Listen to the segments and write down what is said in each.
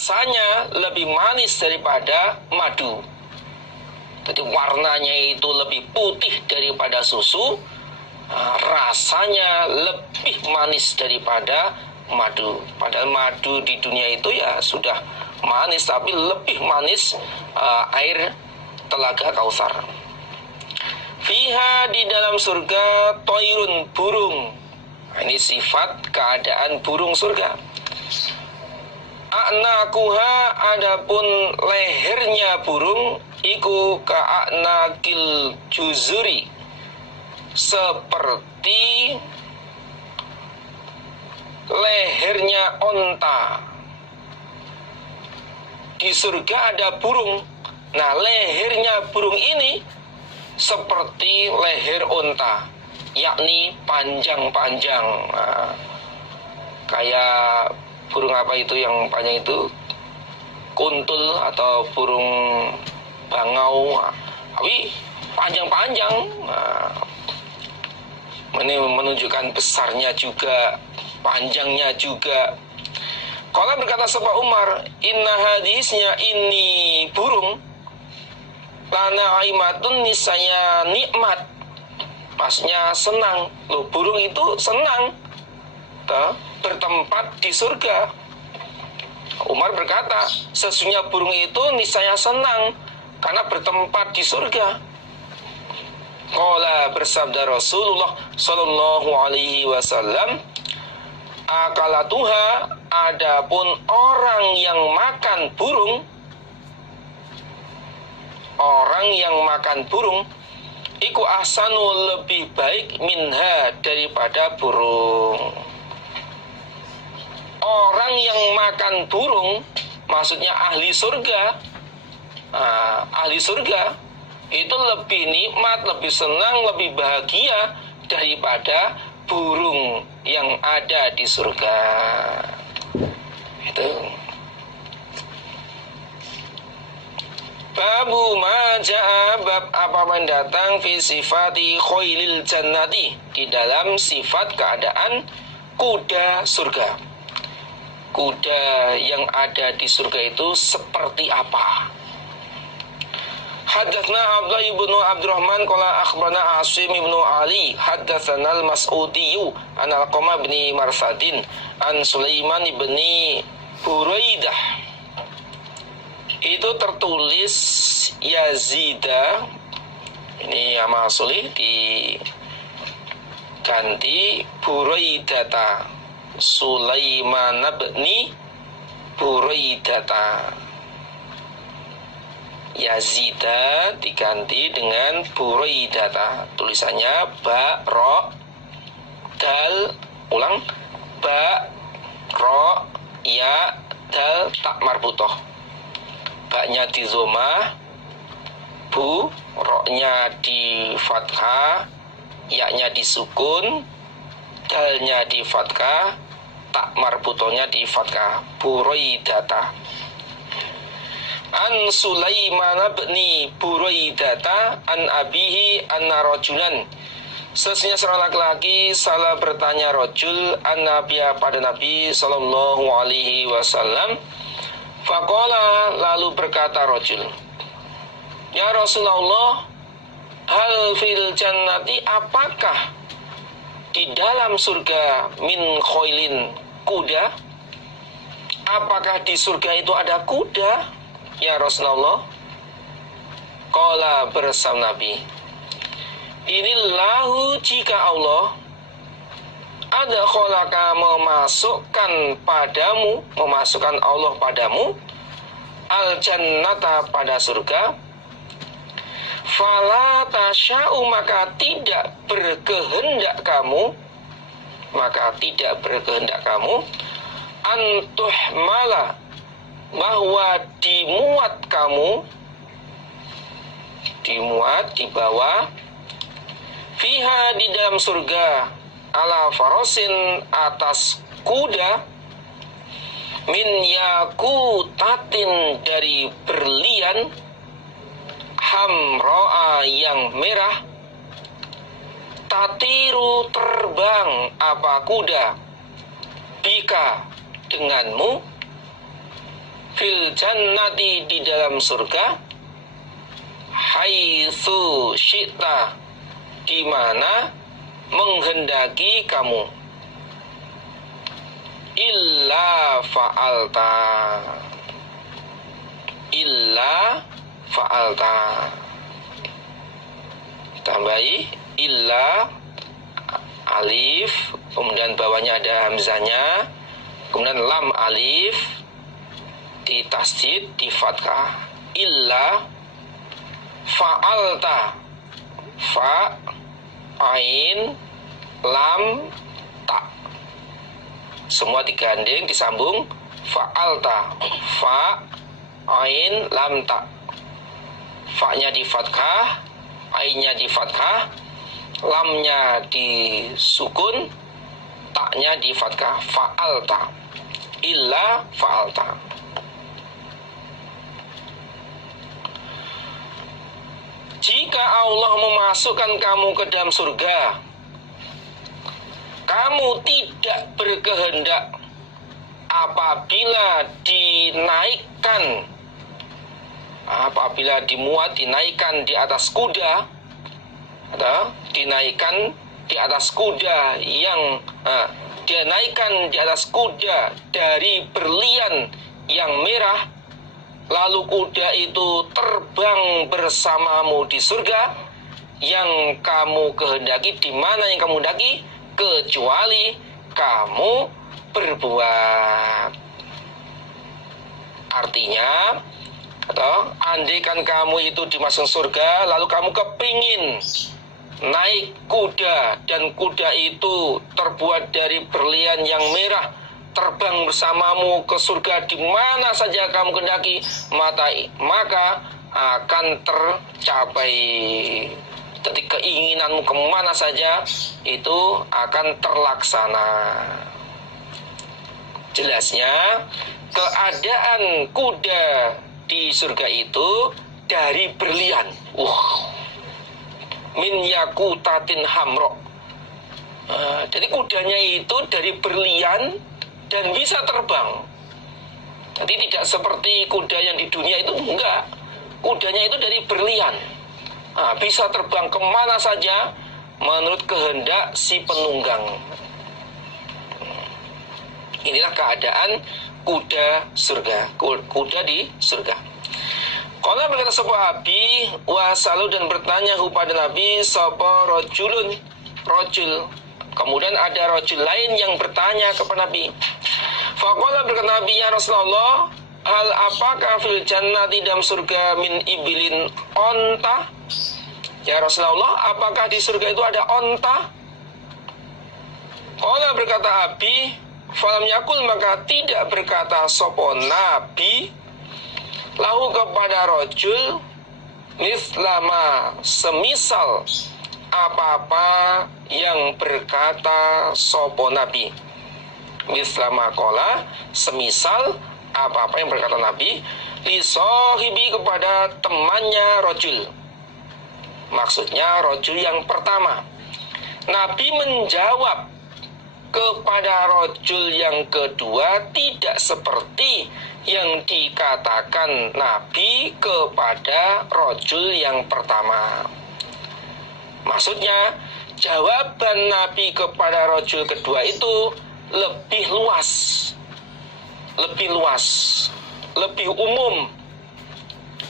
rasanya lebih manis daripada madu. Jadi warnanya itu lebih putih daripada susu, rasanya lebih manis daripada madu. Padahal madu di dunia itu ya sudah manis, tapi lebih manis air telaga Kautsar. Fiha, di dalam surga, toirun, burung. Nah, ini sifat keadaan burung surga. A'nakuha, adapun lehernya burung, iku ka'a'nakil juzuri, seperti lehernya onta. Di surga ada burung. Nah, lehernya burung ini seperti leher onta, yakni panjang-panjang. Nah, kayak burung apa itu yang panjang itu? Kuntul atau burung bangau. Tapi panjang-panjang. Nah, ini menunjukkan besarnya juga, panjangnya juga. Kalau berkata sahabat Umar, inna hadisnya ini burung, lana aimatun, niscaya nikmat. Maksudnya senang. Loh, burung itu senang bertempat di surga. Umar berkata, sesungguhnya burung itu niscaya senang karena bertempat di surga. Qala, bersabda Rasulullah sallallahu alaihi wasallam, akalatuha, adapun orang yang makan burung, iku ahsanu, lebih baik, minha, daripada burung. Orang yang makan burung, maksudnya ahli surga. Ahli surga itu lebih nikmat, lebih senang, lebih bahagia daripada burung yang ada di surga. Itu. Babu maja'a, bab apa mendatang, fi sifati khoilil jannati, di dalam sifat keadaan kuda surga. Kuda yang ada di surga itu seperti apa? Haddatsna Abdullah ibnu Abdurrahman qala akhbarana Asim ibnu Ali haddatsana al-Mas'udiyyu an Alqamah bin Marsadin an Sulaiman ibn Buraidah. Itu tertulis Yazida, ini sama Sulih diganti Buraidata, Sulaiman bin Buraidata. Yazida diganti dengan Buraidata. Tulisannya ba, ro, dal, ulang, ba, ro, ya, dal, tak marbutoh. Baknya di zomah, bu, ro-nya di fathah, ya-nya di sukun, dalnya di fathah, tak marbutohnya di fathah. Buraidata. An Sulaiman bin Buraidata an abihi anna rajulan, sesungguhnya seorang laki-laki salah bertanya rajul an nabiya, pada Nabi sallallahu alaihi wasallam. Faqala, lalu berkata rajul, ya Rasulullah, hal fil jannati, apakah di dalam surga min khoilin, kuda? Apakah di surga itu ada kuda, ya Rasulullah? Qala, bersama Nabi, inillahu, jika Allah ada kholaka, memasukkan Allah padamu, al jannata, pada surga, fala tasya'u, maka tidak berkehendak kamu, antuhmala, bahwa dibawa, fiha, di dalam surga, ala farosin, atas kuda, min yakutatin, dari berlian, hamro'a, yang merah, tatiru, terbang, apa kuda, bika, denganmu, fil jannati di dalam surga, haitsu syi'ta di mana menghendaki kamu, illa fa'alta tambahi illa alif, kemudian bawahnya ada hamzanya, kemudian lam alif di tasdid di fathah, illa fa'alta, fa ain lam ta, semua digandeng disambung, fa'alta, fa ain lam ta, fa-nya di fathah, ainnya di fathah, lamnya di sukun, taknya di fathah, fa'alta, illa fa'alta. Jika Allah memasukkan kamu ke dalam surga, kamu tidak berkehendak apabila dimuat, dinaikkan di atas kuda, atau dinaikkan di atas kuda dinaikkan di atas kuda dari berlian yang merah, lalu kuda itu terbang bersamamu di surga, yang kamu kehendaki, di mana yang kamu hendaki, kecuali kamu berbuat. Artinya, atau andaikan kamu itu dimasuk surga, lalu kamu kepingin naik kuda, dan kuda itu terbuat dari berlian yang merah, terbang bersamamu ke surga di mana saja kamu kehendaki, maka akan tercapai. Jadi keinginanmu kemana saja itu akan terlaksana. Jelasnya, keadaan kuda di surga itu dari berlian, min yakutatin hamro. Jadi kudanya itu dari berlian dan bisa terbang. Jadi tidak seperti kuda yang di dunia itu, enggak. Kudanya itu dari berlian, bisa terbang kemana saja menurut kehendak si penunggang. Inilah keadaan kuda surga, kuda di surga. Qala berkata sapa Abi wasalu, dan bertanya kepada Nabi sapa rajul. Kemudian ada rajul lain yang bertanya kepada Nabi. Faqala berkata Nabi, ya Rasulullah, hal apakah fil jannati dalam surga min ibilin onta? Ya Rasulullah, apakah di surga itu ada onta? Qala berkata Abi, falam yakul, maka tidak berkata sapa Nabi lahu kepada rajul, mislama, semisal apa-apa yang berkata sapa Nabi. Mislama qala, semisal apa-apa yang berkata Nabi, li sahibi, kepada temannya rajul. Maksudnya rajul yang pertama. Nabi menjawab kepada rajul yang kedua tidak seperti yang dikatakan Nabi kepada rajul yang pertama. Maksudnya, jawaban Nabi kepada rajul kedua itu lebih luas, lebih umum.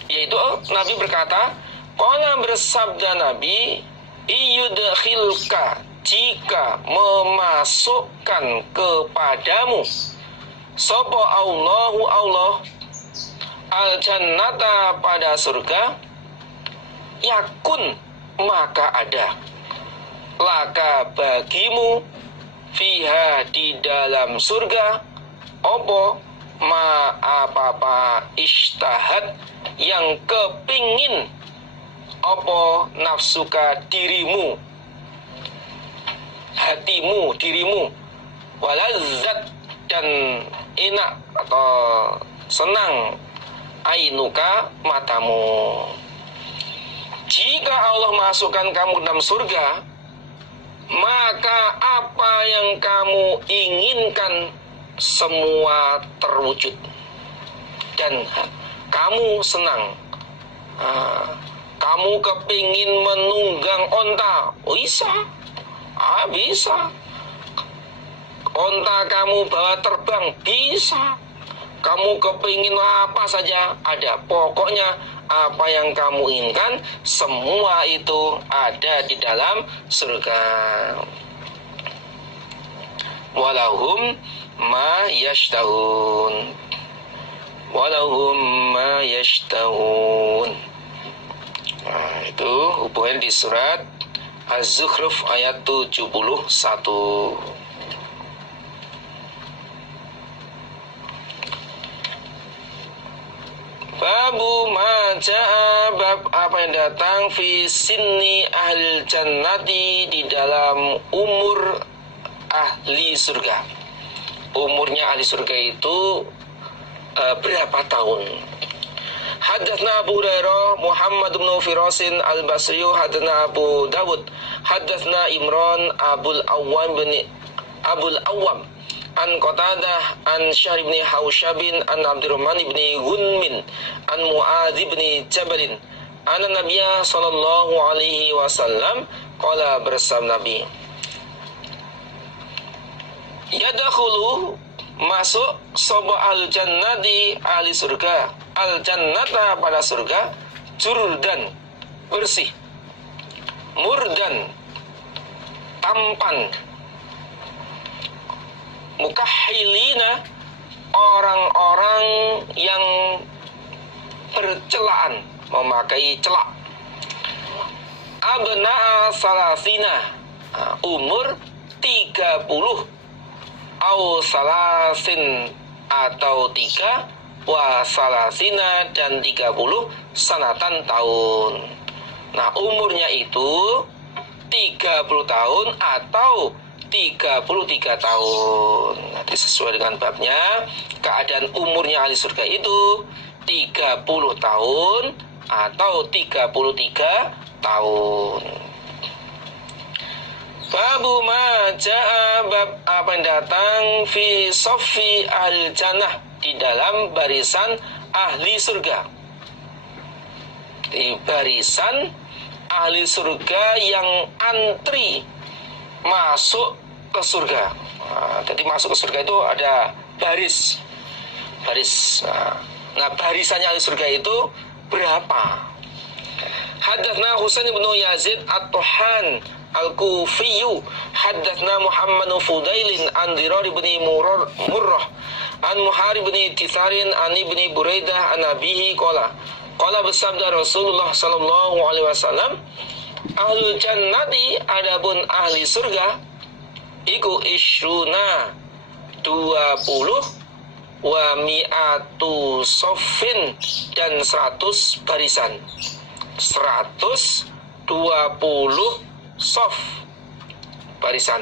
Yaitu Nabi berkata, qala, bersabda Nabi, iyudkhilka, jika memasukkan kepadamu sapa Allahu Allah al-jannata, pada surga, yakun, maka ada, laka, bagimu, fiha, di dalam surga, opo, ma, apa-apa, ishtahat, yang kepingin, opo, nafsuka, dirimu, hatimu, dirimu, walazzat, dan enak atau senang, ainuka, matamu. Jika Allah masukkan kamu ke dalam surga, maka apa yang kamu inginkan semua terwujud. dan kamu senang. Kamu kepingin menunggang onta, bisa. Bisa. Onta kamu bawa terbang, bisa. Kamu kepingin apa saja, ada. Pokoknya apa yang kamu inginkan, semua itu ada di dalam surga. Walahum ma yashtahun. Walahum ma yashtahun. Nah, itu hubungan di surat Az-Zukhruf ayat 71. Babu maja'a, bab apa yang datang fi sinni ahli jannati, di dalam umur ahli surga. Umurnya ahli surga itu berapa tahun? Hadatsna Abu Hurairah Muhammad bin Firasin al-Basri, hadatsna Abu Dawud, hadatsna Imran Abul Awwam an Qatadah an Syahr bin Hausyabin an Abdurrahman bin Gunmin an Mu'adz bin Jabalin anna Nabiyya sallallahu alaihi wasallam qala, bersabda Nabi, yadkhulu, masuk sapa al-jannati, ahli surga, al-jannata, pada surga, jurdan, bersih, murdan, tampan, mukahhilina, orang-orang yang bercelaan, memakai celak, abna'a salasina, umur 30, au salasin, atau 3, wa salasina, dan 30, sanatan, tahun. Nah, umurnya itu 30 tahun atau 33 tahun. Nanti sesuai dengan babnya, keadaan umurnya ahli surga itu 30 tahun atau 33 tahun. Babu ma ja'a, bab apa yang datang fi soffi al-jannah, di dalam barisan ahli surga. Di barisan ahli surga yang antri masuk ke surga. Jadi masuk ke surga itu ada baris. Nah, barisannya ahli surga itu berapa? Hadatsna Husain bin Yazid At-Tuhan Al-Kufiyu, hadatsna Muhammad Fudailin an Dirar bin Murrah an Muharib bin Titharin an Ibni Buraidah an Abihi qala bersabda Rasulullah sallallahu alaihi wasallam, ahlul jannati, adapun ahli surga, iku isruna 20, wa mi'atu soffin, dan 100 barisan. 120 sof, barisan.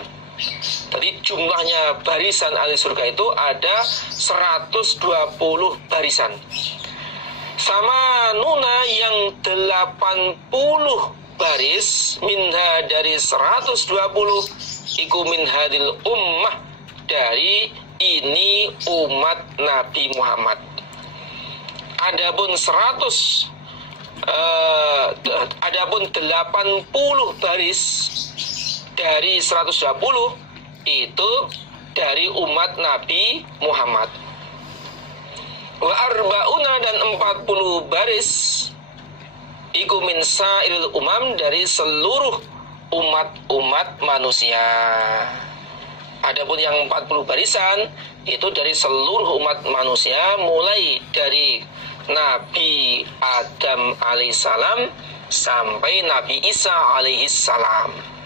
Tadi jumlahnya barisan ahli surga itu ada 120 barisan. Sama nuna, yang 80 baris, minha, dari 120, iku min hadil ummah, dari ini umat Nabi Muhammad. Adapun 80 baris dari 120 itu dari umat Nabi Muhammad. Wa arba'una, dan 40 baris, iku min sa'iril umam, dari seluruh umat-umat manusia. Adapun yang 40 barisan itu dari seluruh umat manusia, mulai dari Nabi Adam alaihissalam sampai Nabi Isa alaihissalam.